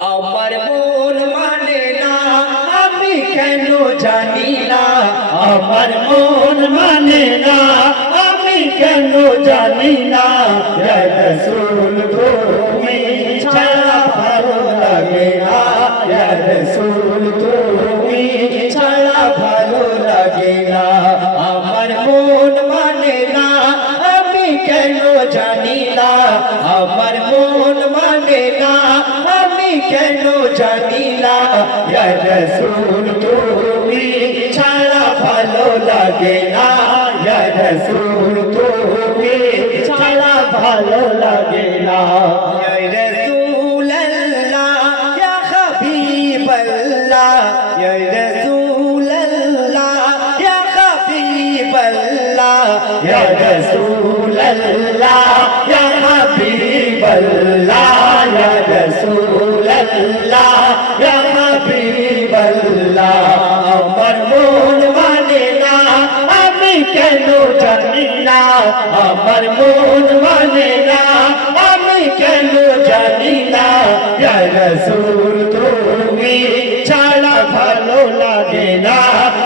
আমার মন মানে না, আমি কেন জানি না। আমার মন মানে না, আমি কেন জানি না। ইয়া রাসূল তুমি ছাড়া ভালো লাগে না। ইয়া রাসূল তুমি ছাড়া ভালো লাগে না। আমার মন মানে না, আমি কেন জানি না। আমার মন মানে না, আমি কেন জানি না। ইয়া রাসূল তুমি ছাড়া ভালো লাগে না। ইয়া রাসূল তুমি ছাড়া ভালো লাগে না। ইয়া রাসূলাল্লাহ ইয়া হাবিবাল্লাহ, ইয়া রাসূলাল্লাহ ইয়া হাবিবাল্লাহ, ইয়া রাসূলাল্লাহ ইয়া হাবিবাল্লাহ, ইয়া রাসূলাল্লাহ ইয়া হাবিবাল্লাহ। আমার মন মানে না, আমি কেন জানি না। আমার মন মানে না, আমি কেন জানি না। ইয়া রাসূল তুমি ছাড়া ভালো লাগে না।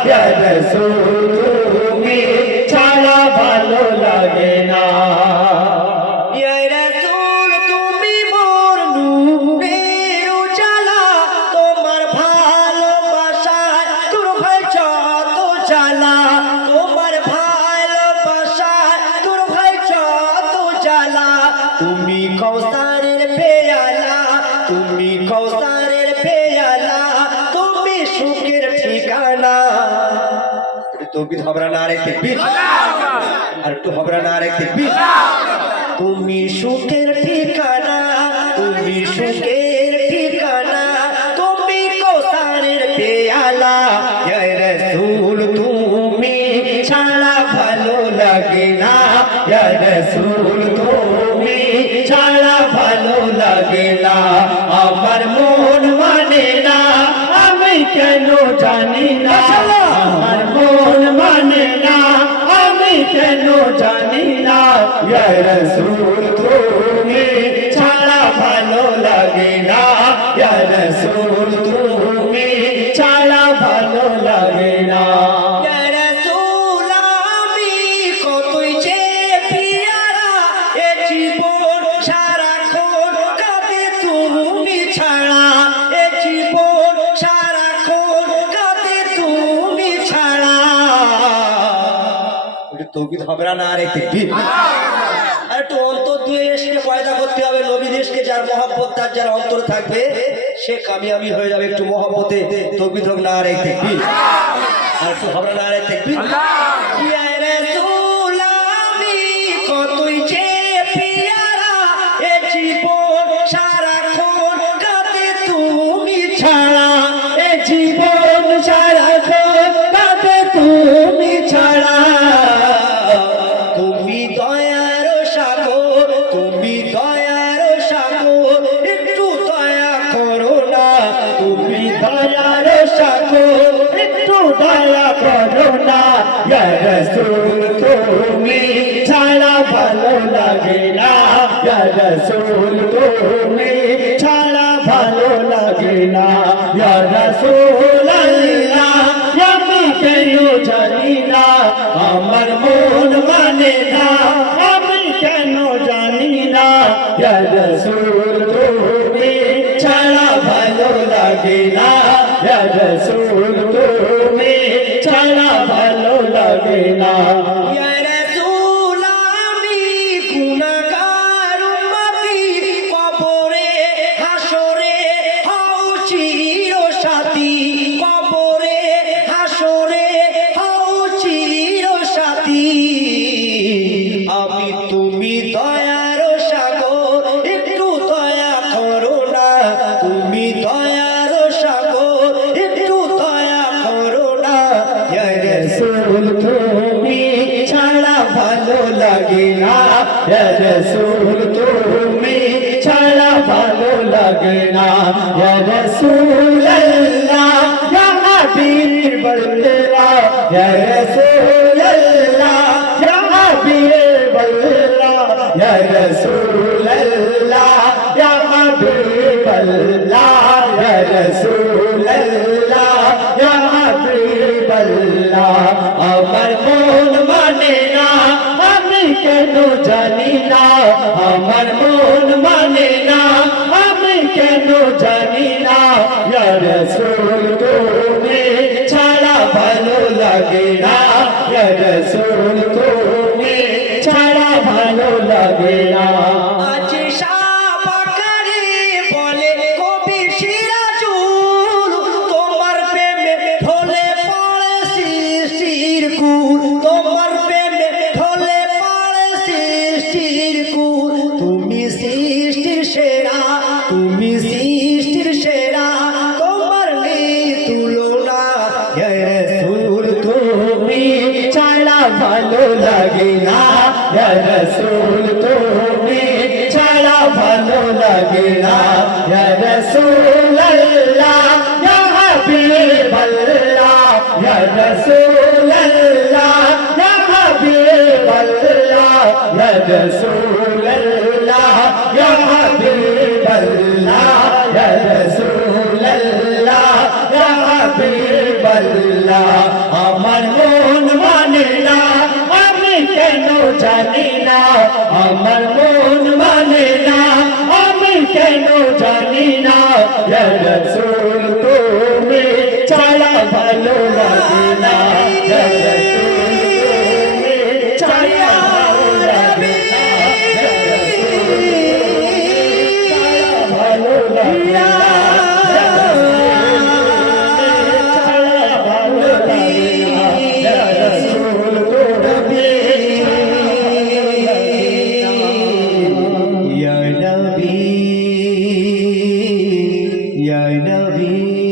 ইয়া রাসূল তুমি ছাড়া ভালো লাগে না। ইয়া রাসূল তুমি মোর নূরের উজালা, তোমার ভালোবাসায় তোর ভাই যত জ্বালা। তোমার ভালোবাসায় তোর ভাই যত জ্বালা। তুমি কৌসারের পেয়ালা, তুমি কৌসারের পেয়ালা, তুমি সুখের ঠিকানা। তৌহিদ হবে না আরে তাকবীর, আর একটু হবে না আরে তাকবীর। তুমি সুখের ঠিকানা, তুমি সুখের ঠিকানা, তুমি কৌসারের পেয়ালা। ইয়া রাসূল তুমি ছাড়া ভালো লাগে না। ইয়া রাসূল তুমি ছাড়া ভালো লাগে না। আমার মন মানে না, আমি কেন জানি না। আমার মন মানে না, আমি কেন জানি না। ইয়া রাসূল তুমি ছাড়া ভালো লাগে না। ইয়া রাসূল তুমি ছাড়া ভালো লাগে না। ইয়া রাসূল আমি কতই যে পিয়ারা, এ জীবন সারাক্ষণ কাঁদে তুমি ছাড়া। এ জীবন সারাক্ষণ কাঁদে তুমি ছাড়া। তৌহিদ হবে না আরে তাকবীর। আর একটু অন্তর দিয়ে এসে পয়দা করতে হবে নবী দেশকে। যার মহব্বত তার যার অন্তর থাকবে সে কামিয়াবি হয়ে যাবে একটু মহব্বতে। তৌহিদ হোক না আরে তাকবীর। আর একটু হবে না আরে তাকবীর। ইয়া রাসূল আমি কতই যে পিয়ারা, এ জীবন সারাক্ষণ কাঁদে তুমি ছাড়া। এ জীবন সারাক্ষণ কাঁদে তুমি ছাড়া। তুমি দয়ার সাগর, তুমি দয়ার সাগর, একটু দয়া করো না। তুমি দয়ার সাগর, একটু দয়া করো না। ইয়া রাসূল তুমি ছাড়া ভালো লাগে না। ইয়া রাসূল তুমি ছাড়া ভালো লাগে না। ইয়া রাসূলাল্লাহ আমি কেন জানি না। আমার মন মানে না, আমি কেন জানি না। ইয়া রাসূল তুমি ছাড়া ভালো লাগে না। ইয়া রাসূল তুমি ছাড়া ভালো লাগে না। ইয়া রাসূল আমি গুনাহগার উম্মতি, কবরে হাসরে হও চিরসাথী। কবরে হাসরে হও চিরসাথী। আমি তুমি দয়ার সাগর, একটু দয়া করো না। তুমি দয়ার সাগর, একটু দয়া করো না। ইয়া রাসূল তুমি ছাড়া ভালো লাগে না। ইয়া রাসূল তুমি ছাড়া ভালো লাগে না। ইয়া রাসূলাল্লাহ ইয়া হাবিবাল্লাহ, ইয়া রাসূলাল্লাহ ইয়া হাবিবাল্লাহ, ইয়া রাসূলাল্লাহ ইয়া হাবিবাল্লাহ, রাসূলুল্লাহ ইয়া হাবিবাল্লাহ আমার মন মানে না আমি কেন জানি না আমার মন মানে না আমি কেন জানি না ইয়া রাসূল তুমি ছাড়া ভালো লাগে না ইয়া রাসূল তুমি ছাড়া ভালো লাগে না আজ শাহবাকারি বলে কবি সিরাজুল তোমার প্রেমে ঢলে পড়ে সৃষ্টির কুল তোমার প্রেমে ঢলে পড়ে সৃষ্টির কুল তুমি সৃষ্টির সেরা তুমি সৃষ্টির সেরা তোমার নেই তুলনা হে রাসূল তুমি ছাড়া ভালো লাগে না ইয়া রাসূল তুমি ছাড়া ভালো লাগে না ইয়া রাসূলুল্লাহ ইয়া হাবিবাল্লাহ ইয়া রাসূলুল্লাহ ইয়া হাবিবাল্লাহ ইয়া রাসূলুল্লাহ ইয়া হাবিবাল্লাহ ইয়া রাসূলুল্লাহ ইয়া হাবিবাল্লাহ আমার মন মানে না আমি কেন জানি না আমার মন মানে না আমি কেন জানি না ইয়া রাসূল তুমি ছাড়া ভালো লাগে না ইয়া রাসূল তুমি ছাড়া ভালো লাগে না ইয়া রাসূল ছাড়া ভালো লাগে না ইয়া রাসূল ছাড়া ভালো লাগে না ইয়া রাসূল তুমি Ya Nabi, Ya Nabi.